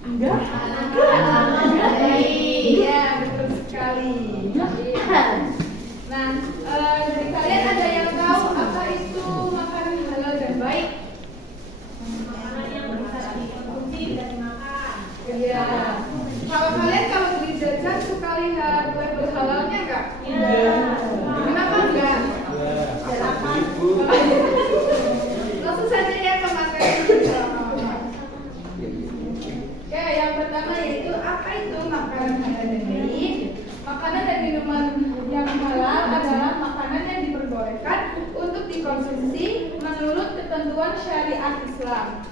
Enggak. Iya, betul sekali. Nah, dari kalian ada yang tahu apa itu makanan halal dan baik? Makanan yang bisa dikonsumsi dan makan. Iya. Kalau kalian kalau beli jajan suka lihat label halalnya nggak? Iya. Kenapa enggak? Ibu. Langsung saja ya ke materi. Oke, yang pertama yaitu apa itu makanan halal dan baik? Makanan dan minuman yang halal adalah makanan yang diperbolehkan untuk dikonsumsi menurut ketentuan syariat Islam.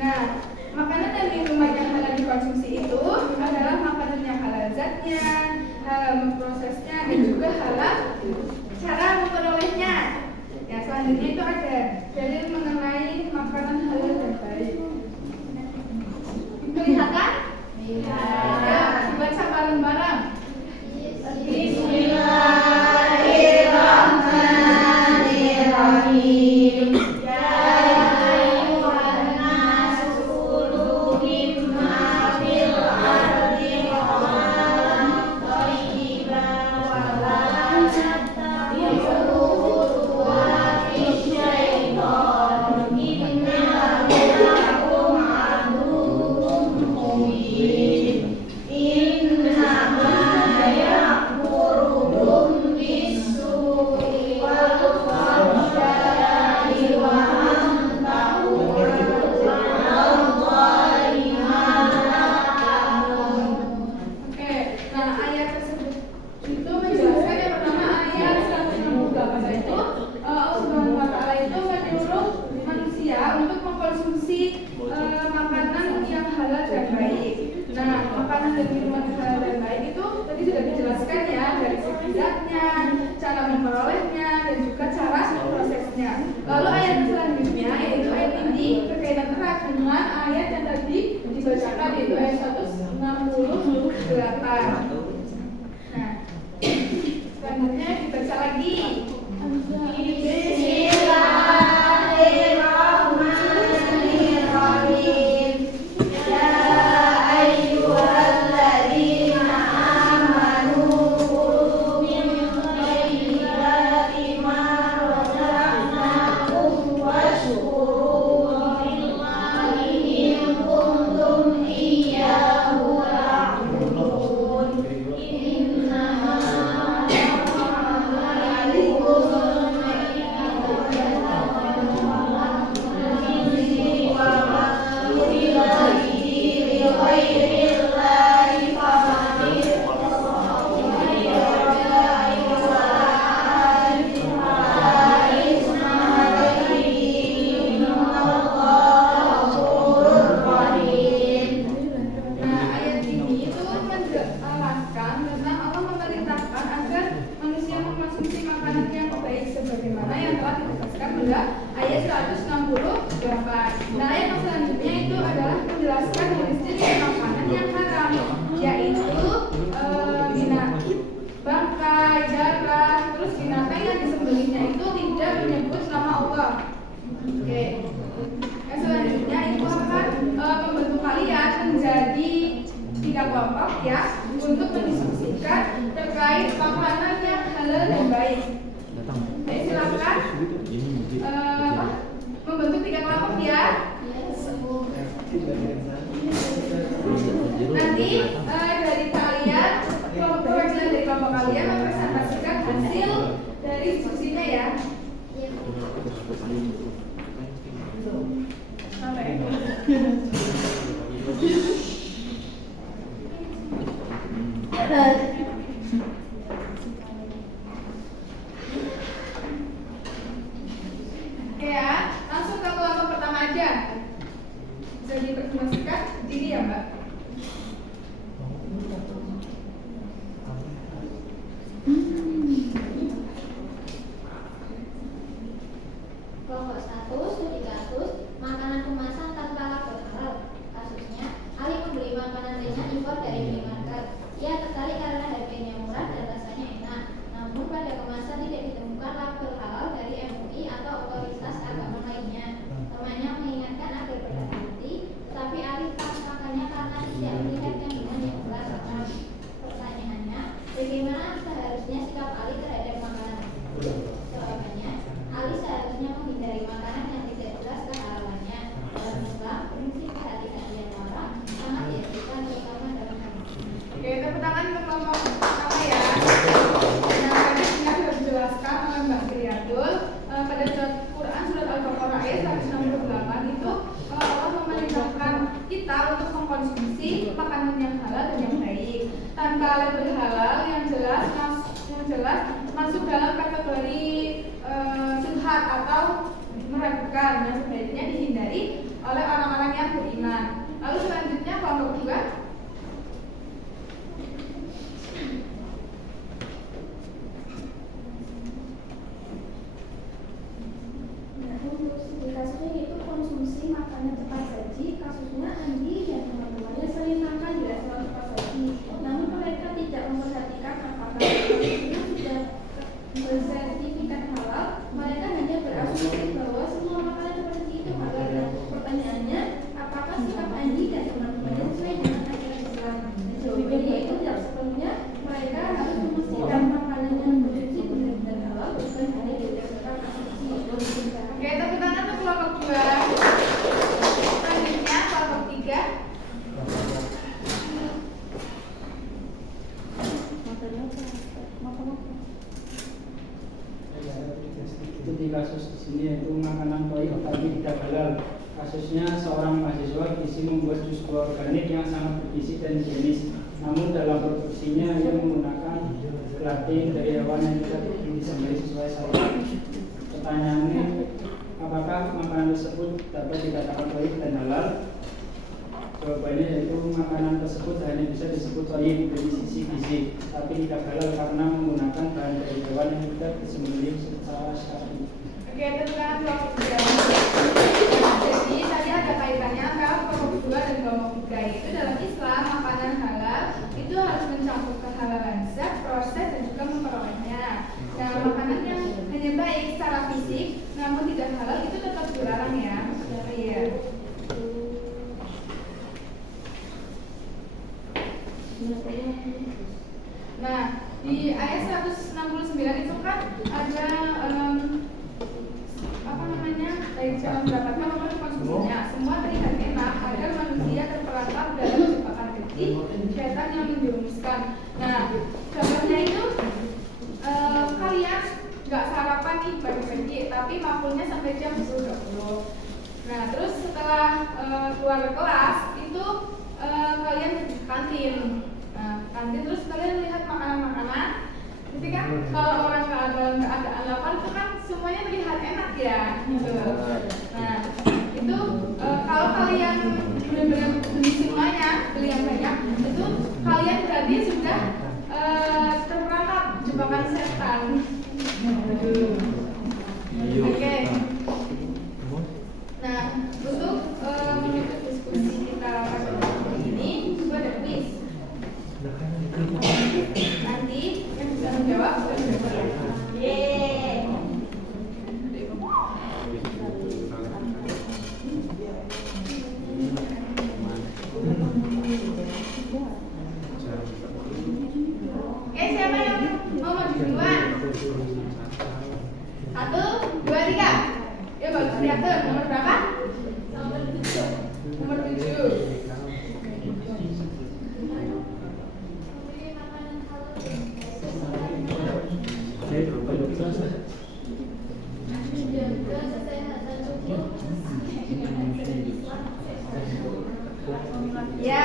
Nah, makanan dan minuman yang halal dikonsumsi itu adalah makanan yang halal zatnya, halal memprosesnya, dan juga halal cara memperolehnya. Ya, selanjutnya itu ada dalil mengenai makanan halal dan baik. Kelihatan? Iya. Ya, dibaca bareng-bareng. Bismillahirrahmanirrahim. Ya ayyuhan nasu kulu mimma fil ardi halalan thayyiban wa la tattabi'u khutuwati syaitan innahu lakum aduwwun mubin. Innama ya'murukum bis-su'i wal fahsya'i wa an taqulu 'alallahi ma la ta'lamun. Oke, nah ayat tersebut itu menjelaskan yang pertama ayat 168 itu Allah Subhanahu wa Ta'ala itu menyuruh manusia untuk mengkonsumsi makanan yang halal dan baik. Nah, makanan dan minuman halal dan baik itu tadi sudah dijelaskan ya dari segi zatnya, cara memperolehnya, dan juga cara memprosesnya. Lalu ayat selanjutnya yaitu ayat ini berkaitan erat dengan ayat yang tadi dibacakan yaitu ayat 168. Nah, selanjutnya dibaca lagi. Bismillahirrahmanirrahim. Ya ayyuhalladzina amanu kulu min thayyibati ma razaqnakum washkuru lillahi in kuntum iyyahu ta'budun. Innama Nah, ayat ini itu menjelaskan tentang Allah memerintahkan agar manusia mengkonsumsi makanan yang baik sebagaimana yang telah dijelaskan pada ayat 168. Nah, ayat yang selanjutnya itu adalah menjelaskan jenis-jenis makanan yang haram, yaitu bangkai, darah, terus binatang yang disembelihnya itu tidak menyebut nama Allah. Oke. Yang selanjutnya itu akan membantu kalian menjadi 3 kelompok ya untuk mendiskusikan terkait makanan yang halal dan baik. Jadi silakan membentuk 3 kelompok ya. Nanti dari kalian perwakilan dari kelompok kalian mempresentasikan hasil dari diskusinya ya. Oke ya, langsung ke kelompok pertama aja. Bisa dipresentasikan diri ya Mbak. Kelompok 1, studi kasus makanan kemasan tanpa label halal. Kasusnya, Ali membeli makanan ringan impor dari minimarket. Ia tertarik karena harganya murah dan rasanya enak. Namun pada kemasan tidak ditemukan label halal dari MUI atau otoritas agama lainnya. Temannya mengingatkan agar berhati-hati, tetapi Ali tak makannya karena jelas masuk dalam kategori syubhat atau meragukan. Nah, sebaiknya dihindari oleh orang-orang yang beriman. Lalu selanjutnya kelompok kedua. Nah, untuk studi kasusnya yaitu konsumsi makanan cepat saji. Kasusnya Andi dan teman-temannya sering makan di restoran cepat saji. Namun mereka tidak memperhatikan apakah itu sudah bersertifikat halal. Mereka hanya berasumsi bahwa semua makanan cepat saji itu halal. Dan pertanyaannya, apakah sikap Andi dan teman-temannya sesuai dengan ajaran Islam? Jawabannya itu tidak sepenuhnya. Mereka harus memastikan makanan yang berkonsumsi benar-benar halal, bukan hanya berdasarkan asumsi. Oke, tepuk tangan untuk kelompok 2. Selanjutnya kelompok 3. Studi kasus di sini yaitu makanan toyib tapi tidak halal. Kasusnya seorang mahasiswa gizi membuat jus buah organik yang sangat bergizi dan higienis. Namun dalam produksinya ia menggunakan gelatin dari hewan yang tidak disembelih sesuai syariat. Pertanyaannya, apakah makanan tersebut dapat dikatakan toyib dan halal? Jawabannya yaitu makanan tersebut hanya bisa disebut toyib dari sisi gizi, tapi tidak halal karena menggunakan bahan dari hewan yang tidak disembelih secara syar'i. Oke, tepuk tangan kelompok 3. Jadi tadi ada kaitannya antara kelompok 2 dan kelompok 3. Itu dalam Islam makanan halal itu harus mencakup kehalalan zat, proses dan juga memperolehnya. Nah, makanan yang hanya baik secara fisik namun tidak halal itu tetap dilarang ya. Iya. Nah, di ayat 169 itu kan ada baik cara mendapatkan maupun konsumsinya. Semua terlihat enak agar manusia terperangkap dalam jebakan keji setan yang menjerumuskan. Nah, contohnya itu kalian nggak sarapan nih pagi-pagi, tapi makulnya sampai jam 10.20. Nah, terus setelah keluar kelas itu kalian pergi ke kantin. Nah, kantin terus kalian lihat makanan-makanan. Jadi kan kalau orang dalam keadaan lapar itu kan semuanya terlihat enak ya. Gitu. Nah, itu kalau kalian benar-benar beli semuanya, beli yang banyak, itu kalian berarti sudah terperangkap jebakan setan. Oke. Nah, untuk menutup diskusi kita pada hari ini, coba ada quiz. Nanti yang bisa menjawab sudah berkoordinasi. Siapa yang mau maju duluan? 1, 2, 3. Ya bagus diatur. Nomor berapa? Nomor 7. Nomor 7. Ya.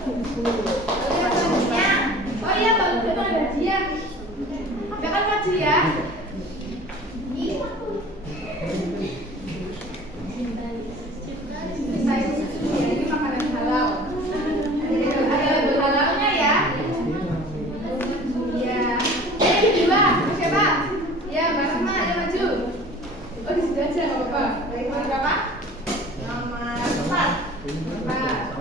Selanjutnya, oh iya bagus itu ada dia. Jangan maju ya. Ini makanan halal. Ada label halalnya ya. Ya. Yang kedua, siapa? Ya, Mbak Rahma, ayo maju. Oh, di situ aja, nggak apa-apa. Nomor berapa? Nomor 4. 4.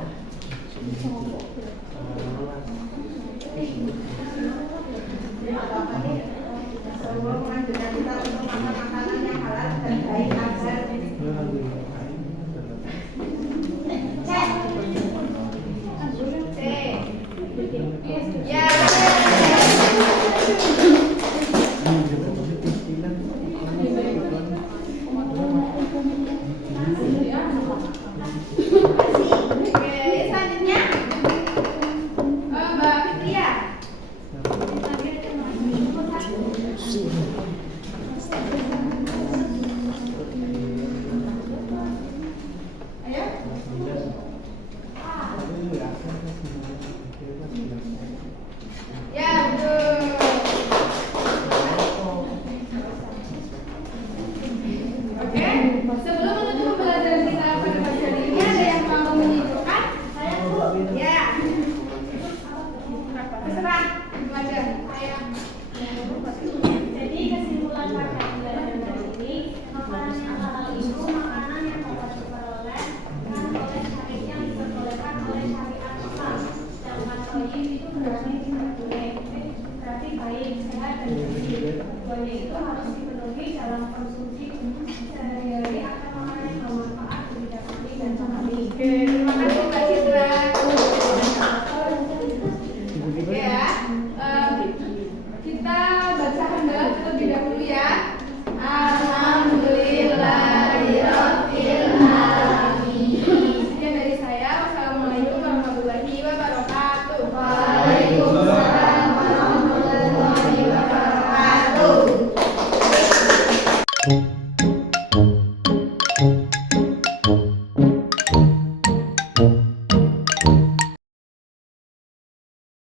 Thank